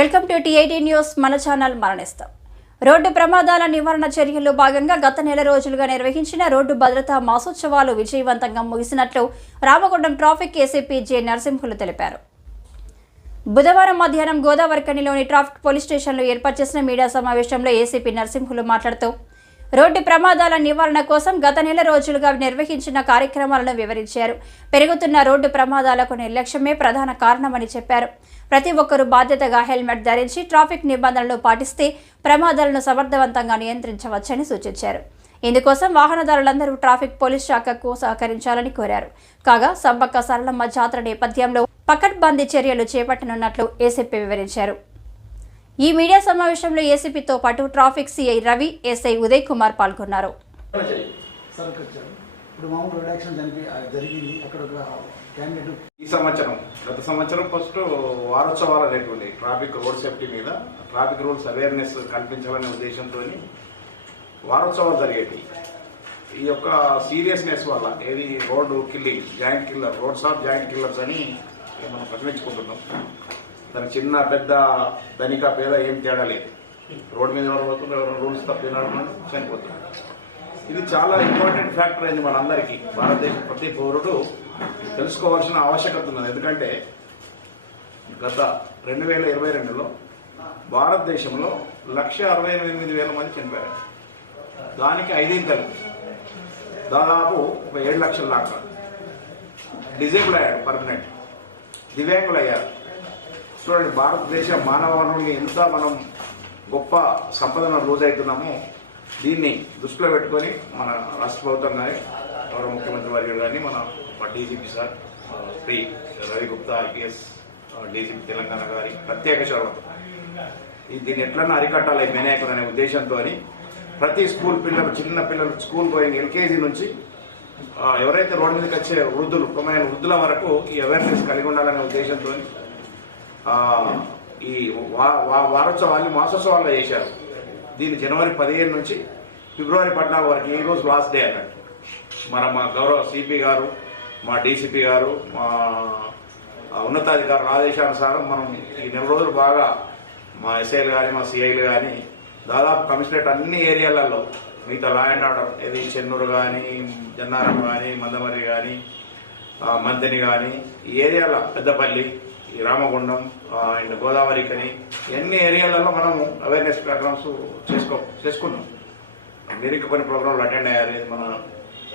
Welcome to టీ18 news. మన channel మరణిస్తాం. రోడ్డు ప్రమాదాల నివారణ చర్యల్లో భాగంగా గత నెల రోజులుగా నిర్వహించిన రోడ్డు భద్రతా మాసోత్సవాలు విజయవంతంగా ముగిసినట్లు Ramagundam traffic ACP J Narasimhulu తెలిపారు. బుధవారం మధ్యాహ్నం గోదావరిఖనిలోని ట్రాఫిక్ పోలీస్ స్టేషన్లో ఏర్పాటు చేసిన మీడియా సమావేశంలో ఏసీపీ నరసింహులు మాట్లాడుతూ రోడ్డు ప్రమాదాల నివారణ కోసం గత నెల రోజులుగా నిర్వహించిన కార్యక్రమాలను వివరించారు. పెరుగుతున్న రోడ్డు ప్రమాదాలకు నిర్లక్ష్యమే ప్రధాన కారణమని చెప్పారు. ప్రతి ఒక్కరూ బాధ్యతగా హెల్మెట్ ధరించి ట్రాఫిక్ నిబంధనలు పాటిస్తే ప్రమాదాలను సమర్థవంతంగా నియంత్రించవచ్చని సూచించారు. ఇందుకోసం వాహనదారులందరూ ట్రాఫిక్ పోలీస్ శాఖకు సహకరించాలని కోరారు. కాగా సమ్మక్క సారలమ్మ జాతర నేపథ్యంలో పకడ్బందీ చర్యలు చేపట్టనున్నట్లు ఏసీపీ వివరించారు. ఈ మీడియా సమావేశంలో ఏసీపీతో పాటు traffic CI Ravi, SI Uday Kumar పాల్గొన్నారు. ఈ సంవత్సరం గత సంవత్సరం ఫస్ట్ వారోత్సవాలు అనేటువంటి ట్రాఫిక్ రోడ్ సేఫ్టీ మీద ట్రాఫిక్ రూల్స్ అవేర్నెస్ కల్పించాలనే ఉద్దేశంతో వారోత్సవాలు జరిగేవి. ఈ యొక్క సీరియస్నెస్ వల్ల ఏది road killing, joint killer, roads of joint killers అని మనం ప్రకటించుకుంటున్నాం. దానికి చిన్న పెద్ద ధనిక పేద ఏం తేడా లేదు. రోడ్డు మీద ఎవరు పోతున్నారు, ఎవరు రూల్స్ తప్పినారు చనిపోతున్నారు. ఇది చాలా ఇంపార్టెంట్ ఫ్యాక్టర్ అయింది మనందరికీ. భారతదేశం ప్రతి పౌరుడు తెలుసుకోవాల్సిన ఆవశ్యకత ఉన్నది. ఎందుకంటే గత 2022లో భారతదేశంలో 1,68,000 మంది చనిపోయారు. దానికి 5 దాదాపు ఒక 7 లక్షల దాకా డిజేబుల్ అయ్యారు, పర్మనెంట్ దివ్యాంగులు అయ్యారు. చూడండి, భారతదేశ మానవ వనరుల్ని ఎంత మనం గొప్ప సంపదను లూజ్ అవుతున్నామో దీన్ని దృష్టిలో పెట్టుకొని మన రాష్ట్ర ప్రభుత్వం కానీ గౌరవ ముఖ్యమంత్రి వర్యులు కానీ మన DGP sir Shri Ravi Gupta IPS DGP Telangana గారి ప్రత్యేక చొరవతో దీన్ని ఎట్లన్నా అరికట్టాలి వినాయకుడు అనే ఉద్దేశంతో ప్రతి స్కూల్ పిల్లలు, చిన్న పిల్లలు స్కూల్ గోయింగ్ ఎల్కేజీ నుంచి ఎవరైతే రోడ్డు మీదకి వచ్చే వృద్ధులు, ప్రమాణ వృద్ధుల వరకు ఈ అవేర్నెస్ కలిగి ఉండాలనే ఉద్దేశంతో ఈ వారోత్సవాన్ని మాసోత్సవాల్లో చేశారు. దీన్ని జనవరి 15 నుంచి ఫిబ్రవరి 14 వరకు ఈ రోజు లాస్ట్ డే అన్నట్టు. మా గౌరవ సిపి గారు, మా డీసీపీ గారు, మా ఉన్నతాధికారుల ఆదేశానుసారం మనం ఈ 4 రోజులు బాగా మా ఎస్ఐలు కానీ మా సిఐలు కానీ దాదాపు కమిషనరేట్ అన్ని ఏరియాలలో మిగతా లా అండ్ ఆర్డర్ ఏది చెన్నూరు కానీ, జన్నారం కానీ, మందమరి కానీ, మంతిని కానీ, ఈ ఏరియాల పెద్దపల్లి, ఈ రామగుండం అండ్ గోదావరికని ఎన్ని ఏరియాలలో మనము అవేర్నెస్ ప్రోగ్రామ్స్ చేసుకున్నాం. మీరు ఇంకా కొన్ని ప్రోగ్రాంలు అటెండ్ అయ్యారు. మన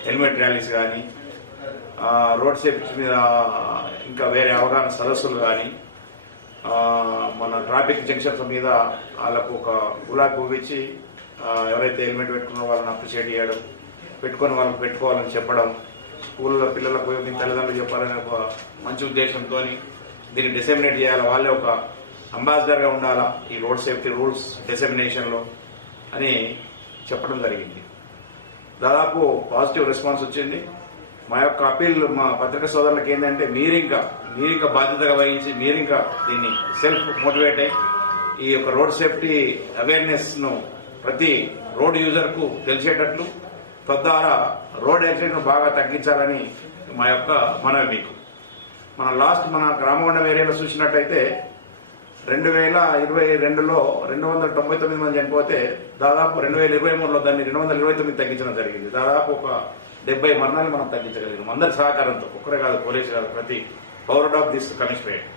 హెల్మెట్ ర్యాలీస్ కానీ, రోడ్ సేఫ్టీ మీద ఇంకా వేరే అవగాహన సదస్సులు కానీ, మన ట్రాఫిక్ జంక్షన్స్ మీద వాళ్ళకు ఒక గులాబీ పువ్వు ఇచ్చి ఎవరైతే హెల్మెట్ పెట్టుకున్న వాళ్ళని అప్రిషియేట్ చేయడం, పెట్టుకుని వాళ్ళకి పెట్టుకోవాలని చెప్పడం, స్కూల్లో పిల్లలకు మీ తల్లిదండ్రులు చెప్పాలనే ఒక మంచి ఉద్దేశంతో దీన్ని డిసెమినేట్ చేయాలి. వాళ్ళే ఒక అంబాసిడర్గా ఉండాలా ఈ రోడ్ సేఫ్టీ రూల్స్ డిసెమినేషన్లో అని చెప్పడం జరిగింది. దాదాపు పాజిటివ్ రెస్పాన్స్ వచ్చింది. మా యొక్క అపీల్ మా పత్రికా సోదరులకు ఏంటంటే మీరు ఇంకా బాధ్యతగా వహించి మీరు ఇంకా దీన్ని సెల్ఫ్ మోటివేట్ అయ్యి ఈ యొక్క రోడ్ సేఫ్టీ అవేర్నెస్ను ప్రతి రోడ్ యూజర్కు తెలిసేటట్లు తద్వారా రోడ్ యాక్సిడెంట్ను బాగా తగ్గించాలని మా యొక్క మనవి మీకు. మన రామగుండం ఏరియాలో చూసినట్టయితే 2022లో 299 మంది చనిపోతే దాదాపు 2023లో దాన్ని 229 తగ్గించడం జరిగింది. దాదాపు ఒక 70 మరణాలు మనం తగ్గించగలిగినాం అందరి సహకారంతో. ఒక్కరే కాదు, పోలీసు కాదు, ప్రతి పౌరుడ్ ఆఫ్ దిస్ కమిషనరేట్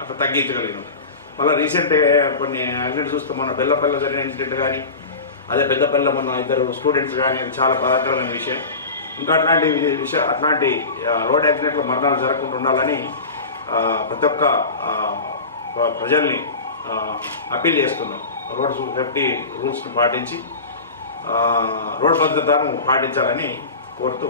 అట్లా తగ్గించగలిగినాం. మళ్ళీ రీసెంట్ కొన్ని యాక్సిడెంట్స్ చూస్తే మన బెల్లపల్లిలో జరిగిన ఇన్సిడెంట్ కానీ, అదే పెద్దపల్లిలో మన 2 స్టూడెంట్స్ కానీ, చాలా బాధాకరమైన విషయం. ఇంకా అట్లాంటి రోడ్ యాక్సిడెంట్లో మరణాలు జరగకుండా ఉండాలని ప్రతి ఒక్క ప్రజల్ని అపీల్ చేస్తున్నాం. రోడ్ సేఫ్టీ రూల్స్ని పాటించి రోడ్ భద్రతను పాటించాలని కోరుతూ